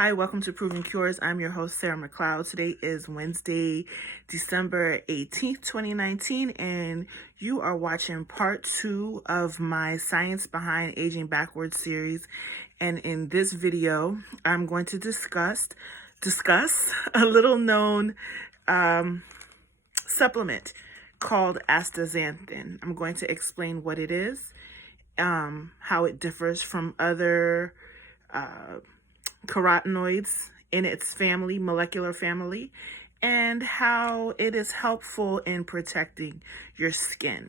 Hi, welcome to Proven Cures. I'm your host, Sarah McLeod. Today is Wednesday, December 18th, 2019, and you are watching part 2 of my Science Behind Aging Backwards series. And in this video, I'm going to discuss a little known supplement called Astaxanthin. I'm going to explain what it is, how it differs from other carotenoids in its family, molecular family, and how it is helpful in protecting your skin.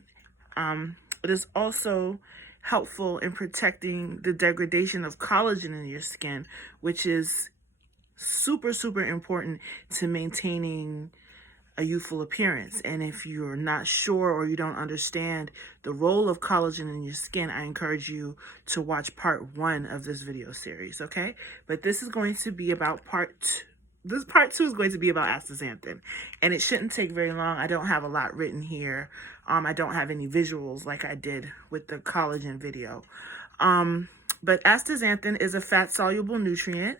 It is also helpful in protecting the degradation of collagen in your skin, which is super important to maintaining a youthful appearance. And if you're not sure or you don't understand the role of collagen in your skin, I encourage you to watch part 1 of this video series, okay? But this is going to be about part 2 is going to be about astaxanthin, and it shouldn't take very long. I don't have a lot written here. I don't have any visuals like I did with the collagen video. But astaxanthin is a fat-soluble nutrient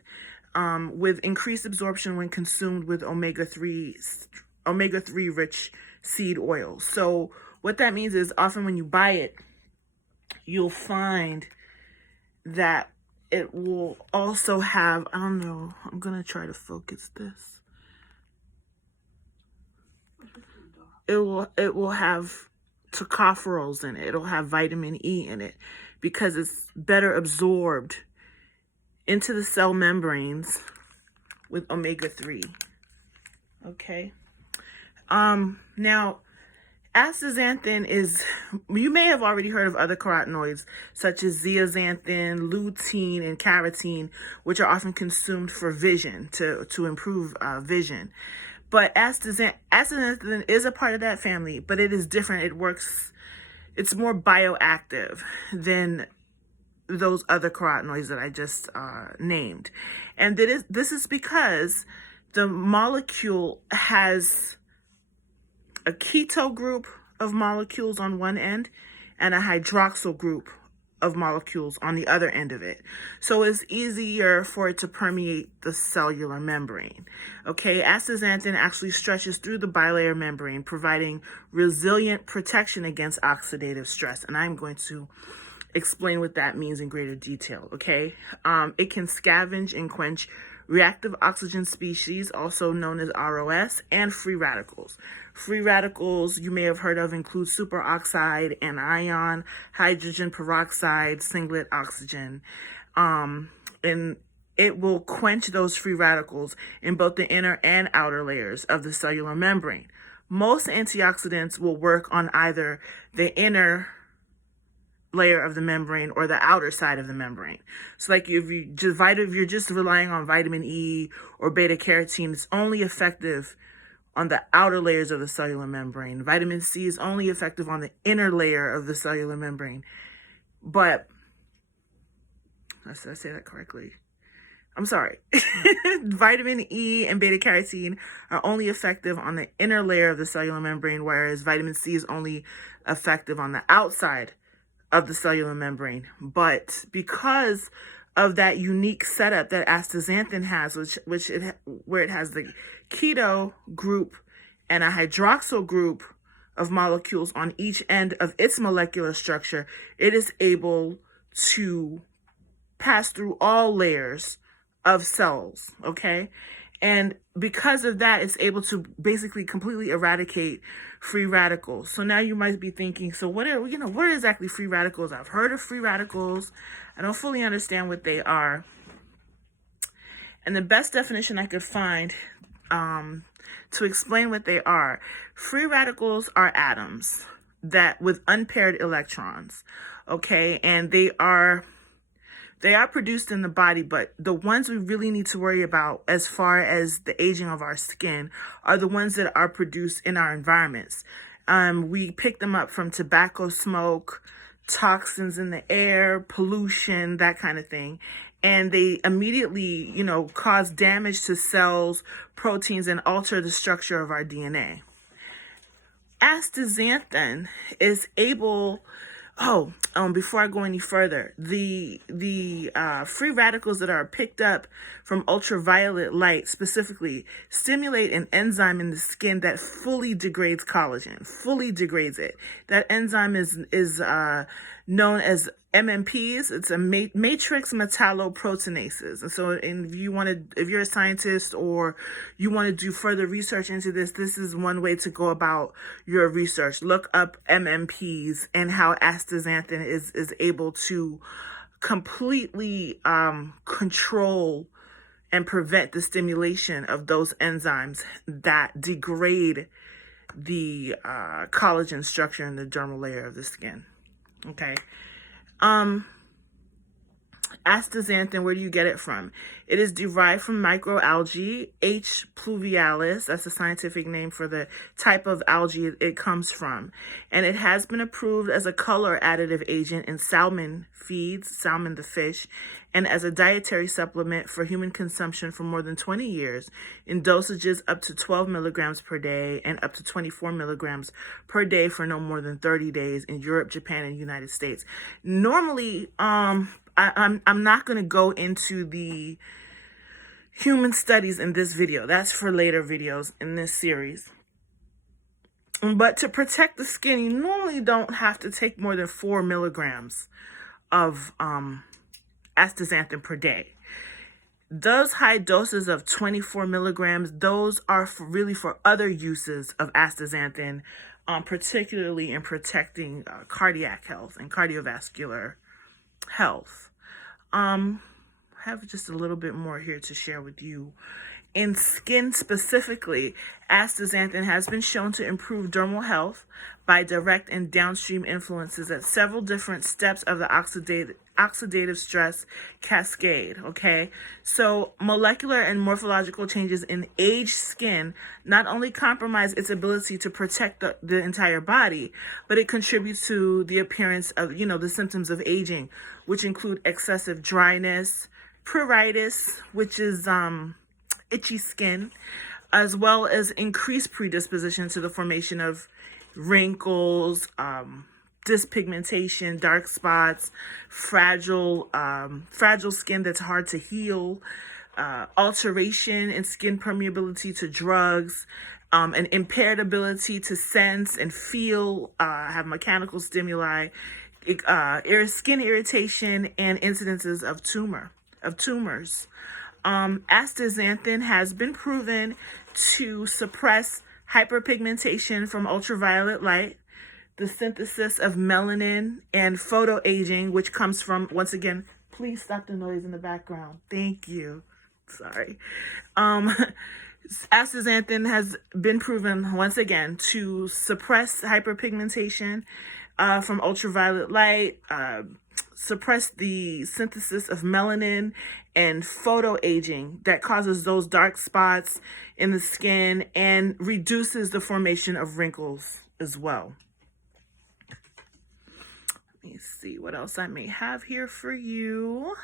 with increased absorption when consumed with omega-3 rich seed oils. So what that means is often when you buy it, you'll find that it will also have, I don't know, I'm going to try to focus this. It will have tocopherols in it. It'll have vitamin E in it because it's better absorbed into the cell membranes with omega-3. Okay. Now, astaxanthin is, you may have already heard of other carotenoids such as zeaxanthin, lutein, and carotene, which are often consumed for vision, to improve vision. But astaxanthin is a part of that family, but it is different. It's more bioactive than those other carotenoids that I just named. And this is because the molecule has a keto group of molecules on one end and a hydroxyl group of molecules on the other end of it. So it's easier for it to permeate the cellular membrane. Okay, astaxanthin actually stretches through the bilayer membrane, providing resilient protection against oxidative stress. And I'm going to explain what that means in greater detail, okay? It can scavenge and quench reactive oxygen species, also known as ROS, and free radicals. Free radicals you may have heard of include superoxide, anion, hydrogen peroxide, singlet oxygen. And it will quench those free radicals in both the inner and outer layers of the cellular membrane. Most antioxidants will work on either the inner layer of the membrane or the outer side of the membrane. So like if you're just relying on vitamin E or beta carotene, it's only effective on the outer layers of the cellular membrane. Vitamin C is only effective on the inner layer of the cellular membrane. But did I say that correctly? I'm sorry. Vitamin E and beta carotene are only effective on the inner layer of the cellular membrane, whereas vitamin C is only effective on the outside of the cellular membrane. But because of that unique setup that astaxanthin has, where it has the keto group and a hydroxyl group of molecules on each end of its molecular structure, it is able to pass through all layers of cells, okay? And because of that, it's able to basically completely eradicate free radicals. So now you might be thinking, so what are exactly free radicals? I've heard of free radicals. I don't fully understand what they are. And the best definition I could find to explain what they are, free radicals are atoms that with unpaired electrons, okay? And they are produced in the body, but the ones we really need to worry about as far as the aging of our skin are the ones that are produced in our environments. We pick them up from tobacco smoke, toxins in the air, pollution, that kind of thing. And they immediately, cause damage to cells, proteins, and alter the structure of our DNA. Astaxanthin is able Before I go any further, the free radicals that are picked up from ultraviolet light specifically stimulate an enzyme in the skin that fully degrades collagen, fully degrades it. That enzyme is known as MMPs. It's a matrix metalloproteinases. And so, if you're a scientist or you want to do further research into this, this is one way to go about your research. Look up MMPs and how astaxanthin is able to completely control and prevent the stimulation of those enzymes that degrade the collagen structure in the dermal layer of the skin. Okay. Astaxanthin, where do you get it from? It is derived from microalgae, H. pluvialis. That's the scientific name for the type of algae it comes from. And it has been approved as a color additive agent in salmon feeds, salmon the fish, and as a dietary supplement for human consumption for more than 20 years in dosages up to 12 milligrams per day and up to 24 milligrams per day for no more than 30 days in Europe, Japan, and United States. Normally, I'm not going to go into the human studies in this video. That's for later videos in this series. But to protect the skin, you normally don't have to take more than 4 milligrams of astaxanthin per day. Those high doses of 24 milligrams, those are really for other uses of astaxanthin, particularly in protecting cardiac health and cardiovascular health. I have just a little bit more here to share with you. In skin specifically, astaxanthin has been shown to improve dermal health by direct and downstream influences at several different steps of the oxidative stress cascade. Okay, so molecular and morphological changes in aged skin not only compromise its ability to protect the entire body, but it contributes to the appearance of, the symptoms of aging, which include excessive dryness, pruritus, which is itchy skin, as well as increased predisposition to the formation of wrinkles, dyspigmentation, dark spots, fragile skin that's hard to heal, alteration in skin permeability to drugs, an impaired ability to sense and feel, have mechanical stimuli, skin irritation, and incidences of tumors. Astaxanthin has been proven to suppress hyperpigmentation from ultraviolet light, the synthesis of melanin, and photoaging, which comes from, once again, please stop the noise in the background. Thank you. Sorry. Astaxanthin has been proven, once again, to suppress hyperpigmentation from ultraviolet light, suppress the synthesis of melanin, and photoaging that causes those dark spots in the skin and reduces the formation of wrinkles as well. Let me see what else I may have here for you.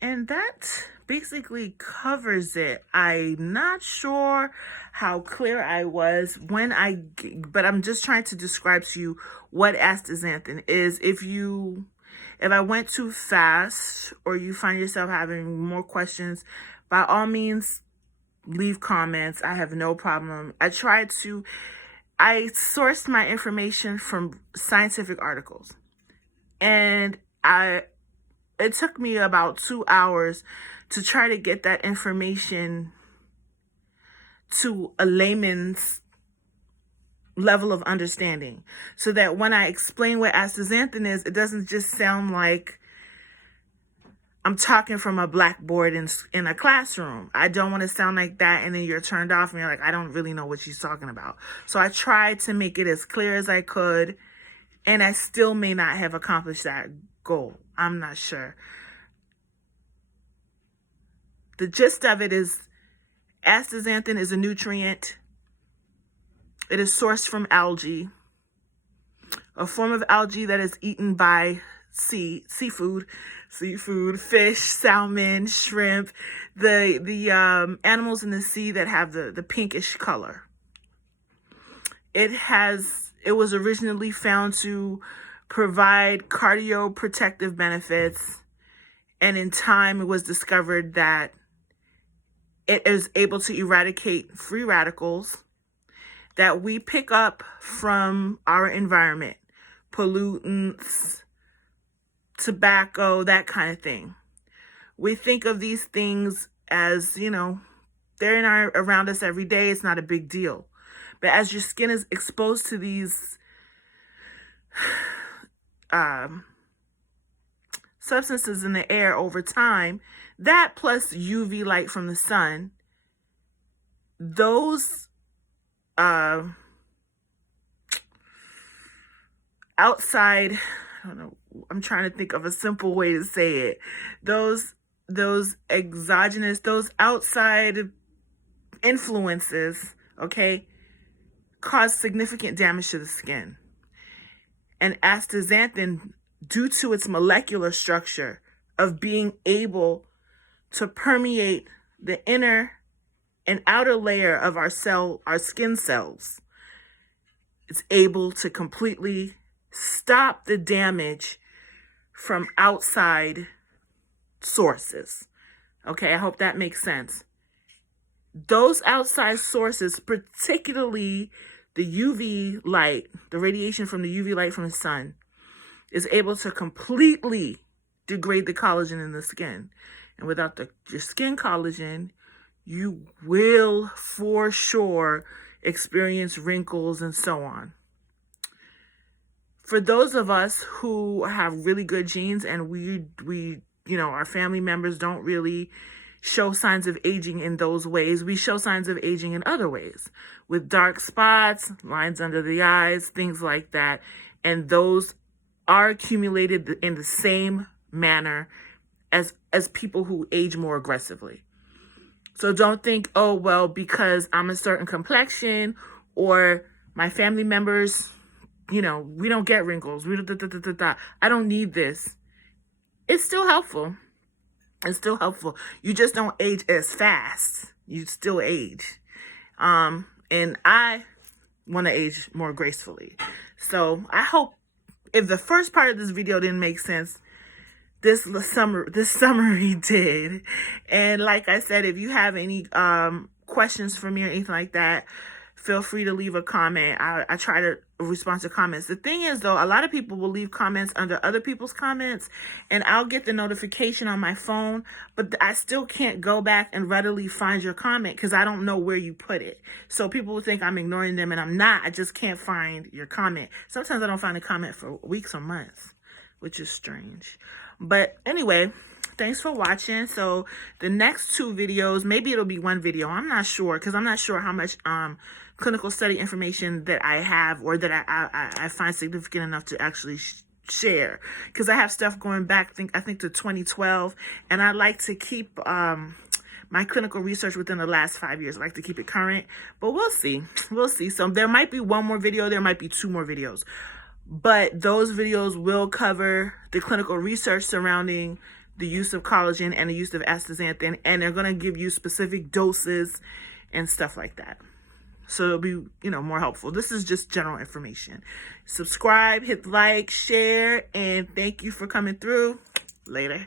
And that basically covers it. I'm not sure how clear I was but I'm just trying to describe to you what astaxanthin is. If I went too fast or you find yourself having more questions, by all means, leave comments. I have no problem. I sourced my information from scientific articles, and it took me about 2 hours to try to get that information to a layman's level of understanding, so that when I explain what astaxanthin is, it doesn't just sound like I'm talking from a blackboard in a classroom. I don't want to sound like that and then you're turned off and you're like, I don't really know what she's talking about. So I tried to make it as clear as I could, and I still may not have accomplished that goal. I'm not sure. The gist of it is astaxanthin is a nutrient. It is sourced from algae, a form of algae that is eaten by seafood, fish, salmon, shrimp, the animals in the sea that have the pinkish color. It was originally found to provide cardioprotective benefits, and in time it was discovered that it is able to eradicate free radicals that we pick up from our environment, pollutants, tobacco, that kind of thing. We think of these things as, you know, they're around us every day. It's not a big deal. But as your skin is exposed to these substances in the air over time, that plus UV light from the sun, those outside, I don't know, I'm trying to think of a simple way to say it. Those exogenous, those outside influences, okay, cause significant damage to the skin. And astaxanthin, due to its molecular structure of being able to permeate the inner and outer layer of our skin cells, it's able to completely stop the damage from outside sources. Okay, I hope that makes sense. Those outside sources, particularly the UV light, the radiation from the UV light from the sun, is able to completely degrade the collagen in the skin. And without your skin collagen, you will for sure experience wrinkles and so on. For those of us who have really good genes and we you know, our family members don't really show signs of aging in those ways, we show signs of aging in other ways, with dark spots, lines under the eyes, things like that. And those are accumulated in the same manner as people who age more aggressively. So don't think, oh, well, because I'm a certain complexion or my family members, you know, we don't get wrinkles. I don't need this. It's still helpful. It's still helpful. You just don't age as fast. You still age. And I want to age more gracefully. So I hope if the first part of this video didn't make sense, this summary did. And like I said, if you have any questions for me or anything like that, feel free to leave a comment. I try to respond to comments. The thing is, though, a lot of people will leave comments under other people's comments, and I'll get the notification on my phone, but I still can't go back and readily find your comment because I don't know where you put it. So people will think I'm ignoring them, and I'm not. I just can't find your comment. Sometimes I don't find a comment for weeks or months, which is strange. But anyway, thanks for watching. So the next 2 videos, maybe it'll be 1 video. I'm not sure because I'm not sure how much clinical study information that I have or that I find significant enough to actually share, because I have stuff going back I think to 2012, and I like to keep my clinical research within the last 5 years. I like to keep it current, but we'll see. So there might be 1 more video, there might be 2 more videos, but those videos will cover the clinical research surrounding the use of collagen and the use of astaxanthin, and they're going to give you specific doses and stuff like that. So it'll be, you know, more helpful. This is just general information. Subscribe, hit like, share, and thank you for coming through. Later.